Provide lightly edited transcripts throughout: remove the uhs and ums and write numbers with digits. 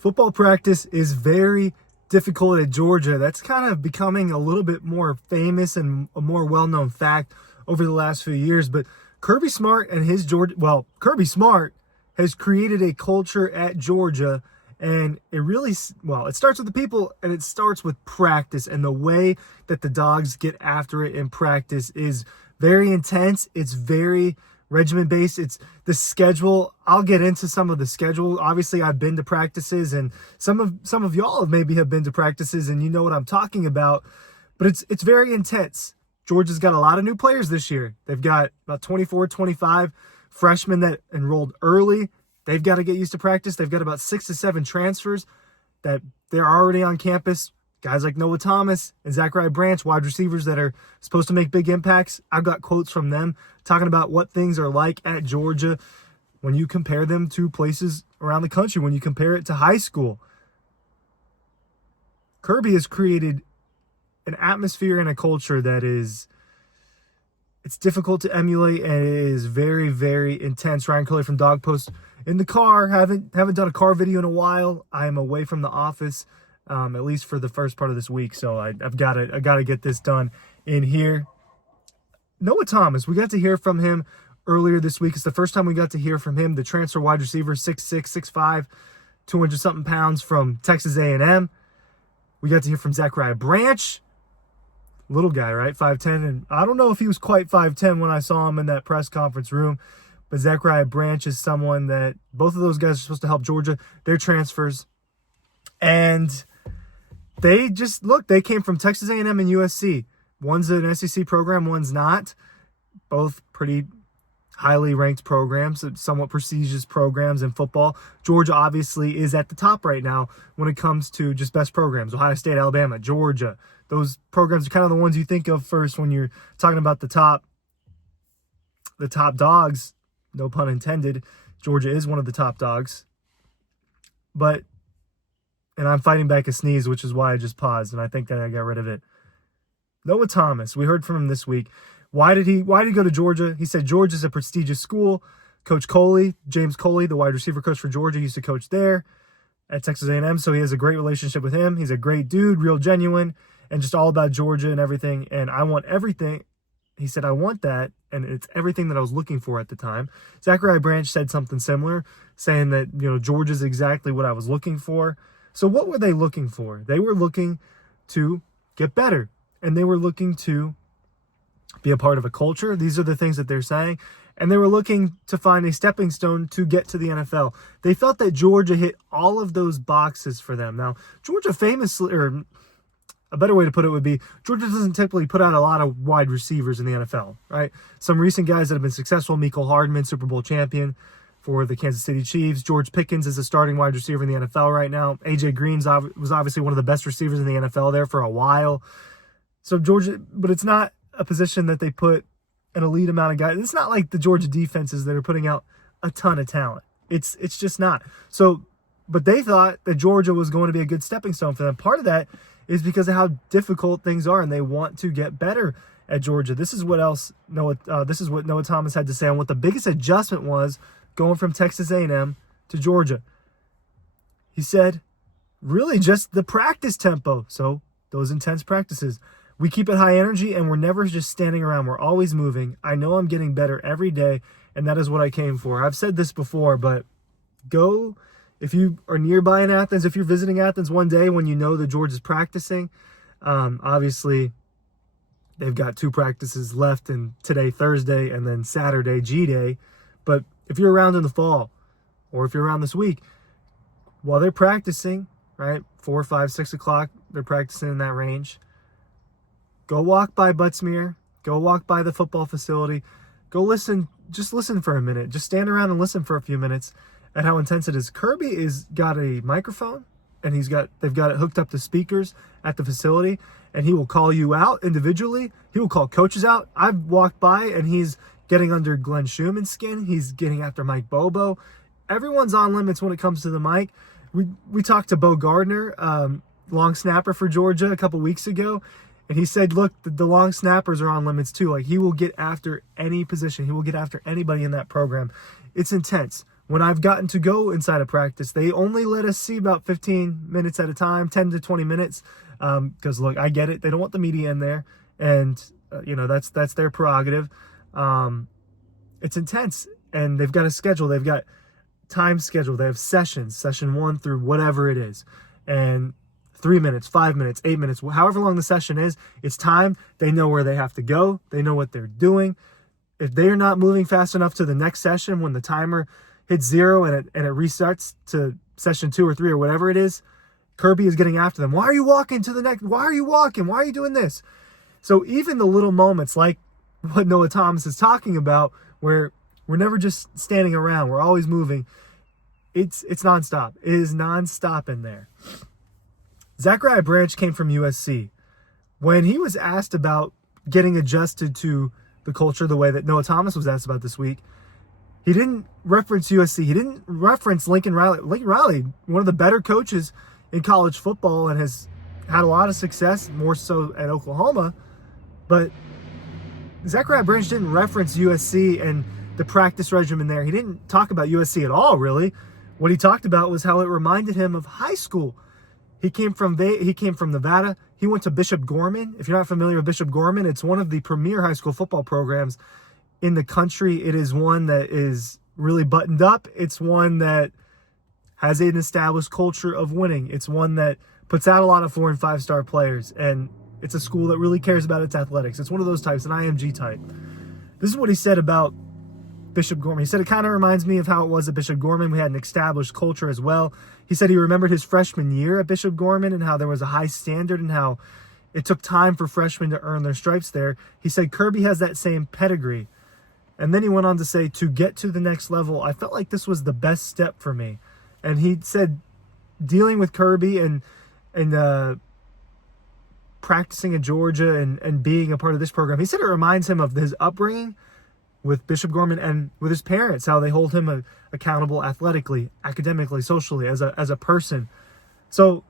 Football practice is very difficult at Georgia. That's kind of becoming a little bit more famous and a more well-known fact over the last few years. But Kirby Smart and Kirby Smart has created a culture at Georgia, and it starts with the people, and it starts with practice, and the way that the Dogs get after it in practice is very intense. It's very regimen-based. It's the schedule. I'll get into some of the schedule. Obviously, I've been to practices, and some of y'all have been to practices, and you know what I'm talking about. But it's very intense. Georgia's got a lot of new players this year. They've got about 24, 25 freshmen that enrolled early. They've got to get used to practice. They've got about 6 to 7 transfers that they're already on campus. Guys like Noah Thomas and Zachariah Branch, wide receivers that are supposed to make big impacts. I've got quotes from them talking about what things are like at Georgia when you compare them to places around the country, when you compare it to high school. Kirby has created an atmosphere and a culture that it's difficult to emulate, and it is very, very intense. Ryan Curley from Dawg posts, in the car, haven't done a car video in a while. I am away from the office, at least for the first part of this week, so I've got to get this done in here. Noah Thomas, we got to hear from him earlier this week. It's the first time we got to hear from him, the transfer wide receiver, 6'6", 6'5", 200-something pounds from Texas A&M. We got to hear from Zachariah Branch, little guy, right? 5'10", and I don't know if he was quite 5'10" when I saw him in that press conference room, but Zachariah Branch is someone that both of those guys are supposed to help Georgia. They're transfers, and they came from Texas A&M and USC. One's an SEC program, one's not. Both pretty highly ranked programs, somewhat prestigious programs in football. Georgia obviously is at the top right now when it comes to just best programs. Ohio State, Alabama, Georgia. Those programs are kind of the ones you think of first when you're talking about the top dogs. No pun intended. Georgia is one of the top dogs. And I'm fighting back a sneeze, which is why I just paused, and I think that I got rid of it. Noah Thomas, we heard from him this week. Why did he go to Georgia? He said Georgia's a prestigious school. Coach Coley, James Coley, the wide receiver coach for Georgia, used to coach there at Texas A&M, so he has a great relationship with him. He's a great dude, real genuine, and just all about Georgia and everything. And I want everything. He said, I want that, and it's everything that I was looking for at the time. Zachariah Branch said something similar, saying that, Georgia's exactly what I was looking for. So what were they looking for? They were looking to get better, and they were looking to be a part of a culture. These are the things that they're saying. And they were looking to find a stepping stone to get to the NFL. They felt that Georgia hit all of those boxes for them. Now, Georgia famously, or a better way to put it would be, Georgia doesn't typically put out a lot of wide receivers in the NFL, right? Some recent guys that have been successful, Mecole Hardman, Super Bowl champion for the Kansas City Chiefs. George Pickens is a starting wide receiver in the NFL right now. A.J. Green was obviously one of the best receivers in the NFL there for a while. So Georgia, but it's not a position that they put an elite amount of guys. It's not like the Georgia defenses that are putting out a ton of talent. It's just not. So, but they thought that Georgia was going to be a good stepping stone for them. Part of that is because of how difficult things are, and they want to get better at Georgia. This is what Noah Thomas had to say on what the biggest adjustment was going from Texas A&M to Georgia. He said, really just the practice tempo. So those intense practices. We keep it high energy, and we're never just standing around. We're always moving. I know I'm getting better every day, and that is what I came for. I've said this before, but go, if you are nearby in Athens, if you're visiting Athens one day when you know that Georgia's practicing, obviously they've got 2 practices left, and today, Thursday, and then Saturday, G-Day. But if you're around in the fall, or if you're around this week, while they're practicing, right, 4, 5, 6 o'clock, they're practicing in that range. Go walk by Buttsmere. Go walk by the football facility. Go listen. Just listen for a minute. Just stand around and listen for a few minutes at how intense it is. Kirby is got a microphone, and they've got it hooked up to speakers at the facility, and he will call you out individually. He will call coaches out. I've walked by, and he's getting under Glenn Schumann's skin. He's getting after Mike Bobo. Everyone's on limits when it comes to the mic. We talked to Bo Gardner, long snapper for Georgia, a couple weeks ago. And he said, look, the long snappers are on limits too. Like, he will get after any position. He will get after anybody in that program. It's intense. When I've gotten to go inside of practice, they only let us see about 15 minutes at a time, 10 to 20 minutes. Because, look, I get it. They don't want the media in there. And, that's their prerogative. It's intense. And they've got a schedule. They've got time schedule. They have sessions, session 1 through whatever it is. And 3 minutes, 5 minutes, 8 minutes, however long the session is, it's time. They know where they have to go. They know what they're doing. If they're not moving fast enough to the next session when the timer hits 0 and it restarts to session 2 or 3 or whatever it is, Kirby is getting after them. Why are you walking to the next? Why are you walking? Why are you doing this? So even the little moments like what Noah Thomas is talking about, where we're never just standing around, we're always moving. It's nonstop. It is nonstop in there. Zachariah Branch came from USC. When he was asked about getting adjusted to the culture the way that Noah Thomas was asked about this week, he didn't reference USC. He didn't reference Lincoln Riley. Lincoln Riley, one of the better coaches in college football and has had a lot of success, more so at Oklahoma. But Zachariah Branch didn't reference USC and the practice regimen there. He didn't talk about USC at all, really. What he talked about was how it reminded him of high school. He came from Nevada. He went to Bishop Gorman. If you're not familiar with Bishop Gorman, it's one of the premier high school football programs in the country. It is one that is really buttoned up. It's one that has an established culture of winning. It's one that puts out a lot of 4- and 5-star players. And it's a school that really cares about its athletics. It's one of those types, an IMG type. This is what he said about Bishop Gorman. He said, it kind of reminds me of how it was at Bishop Gorman. We had an established culture as well. He said he remembered his freshman year at Bishop Gorman and how there was a high standard and how it took time for freshmen to earn their stripes there. He said Kirby has that same pedigree. And then he went on to say, to get to the next level, I felt like this was the best step for me. And he said dealing with Kirby and practicing at Georgia and being a part of this program, he said it reminds him of his upbringing with Bishop Gorman and with his parents, how they hold him accountable athletically, academically, socially, as a person. So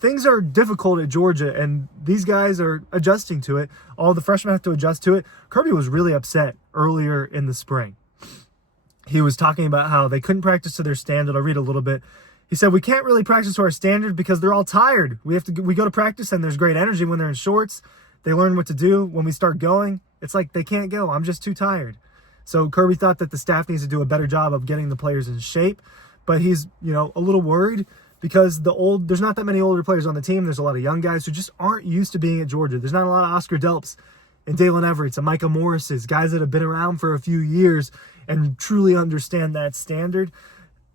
things are difficult at Georgia, and these guys are adjusting to it. All the freshmen have to adjust to it. Kirby was really upset earlier in the spring. He was talking about how they couldn't practice to their standard. I'll read a little bit. He said, we can't really practice to our standard because they're all tired. We go to practice and there's great energy when they're in shorts. They learn what to do. When we start going, it's like they can't go. I'm just too tired. So Kirby thought that the staff needs to do a better job of getting the players in shape, but he's, a little worried because there's not that many older players on the team. There's a lot of young guys who just aren't used to being at Georgia. There's not a lot of Oscar Delps and Dalen Everett's and Micah Morris's, guys that have been around for a few years and truly understand that standard.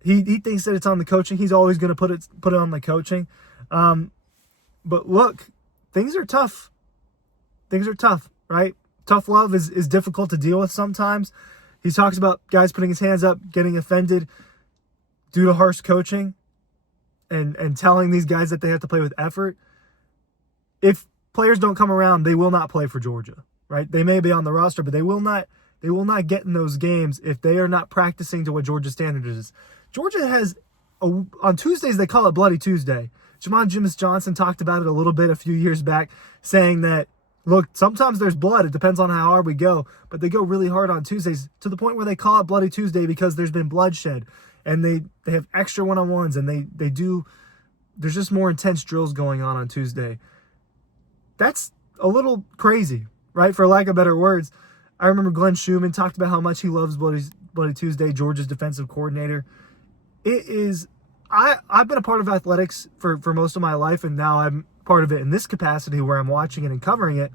He thinks that it's on the coaching. He's always going to put it on the coaching. But look, things are tough. Things are tough, right? Tough love is difficult to deal with sometimes. He talks about guys putting his hands up, getting offended due to harsh coaching and telling these guys that they have to play with effort. If players don't come around, they will not play for Georgia, right? They may be on the roster, but they will not get in those games if they are not practicing to what Georgia standard is. Georgia has, on Tuesdays, they call it Bloody Tuesday. Jamon Jimis Johnson talked about it a little bit a few years back, saying that, look, sometimes there's blood. It depends on how hard we go, but they go really hard on Tuesdays to the point where they call it Bloody Tuesday because there's been bloodshed, and they have extra one-on-ones, and there's just more intense drills going on Tuesday. That's a little crazy, right? For lack of better words. I remember Glenn Schumann talked about how much he loves Bloody Tuesday, Georgia's defensive coordinator. It is, I've been a part of athletics for most of my life, and now I'm part of it in this capacity where I'm watching it and covering it.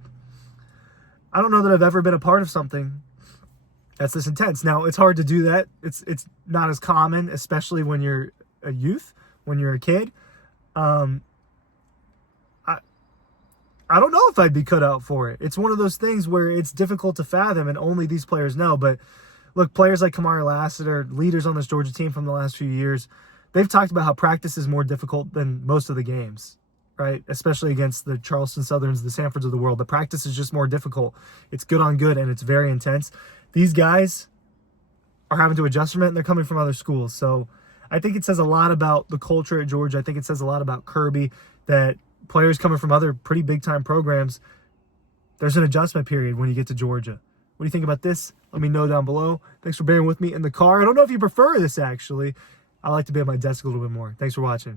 I don't know that I've ever been a part of something that's this intense. Now, it's hard to do that. It's not as common, especially when you're a youth, when you're a kid. I don't know if I'd be cut out for it. It's one of those things where it's difficult to fathom, and only these players know. But look, players like Kamari Lassiter, leaders on this Georgia team from the last few years, they've talked about how practice is more difficult than most of the games, right? Especially against the Charleston Southerns, the Sanfords of the world. The practice is just more difficult. It's good on good, and it's very intense. These guys are having to adjust from it, and they're coming from other schools. So I think it says a lot about the culture at Georgia. I think it says a lot about Kirby that players coming from other pretty big-time programs, there's an adjustment period when you get to Georgia. What do you think about this? Let me know down below. Thanks for bearing with me in the car. I don't know if you prefer this, actually. I like to be at my desk a little bit more. Thanks for watching.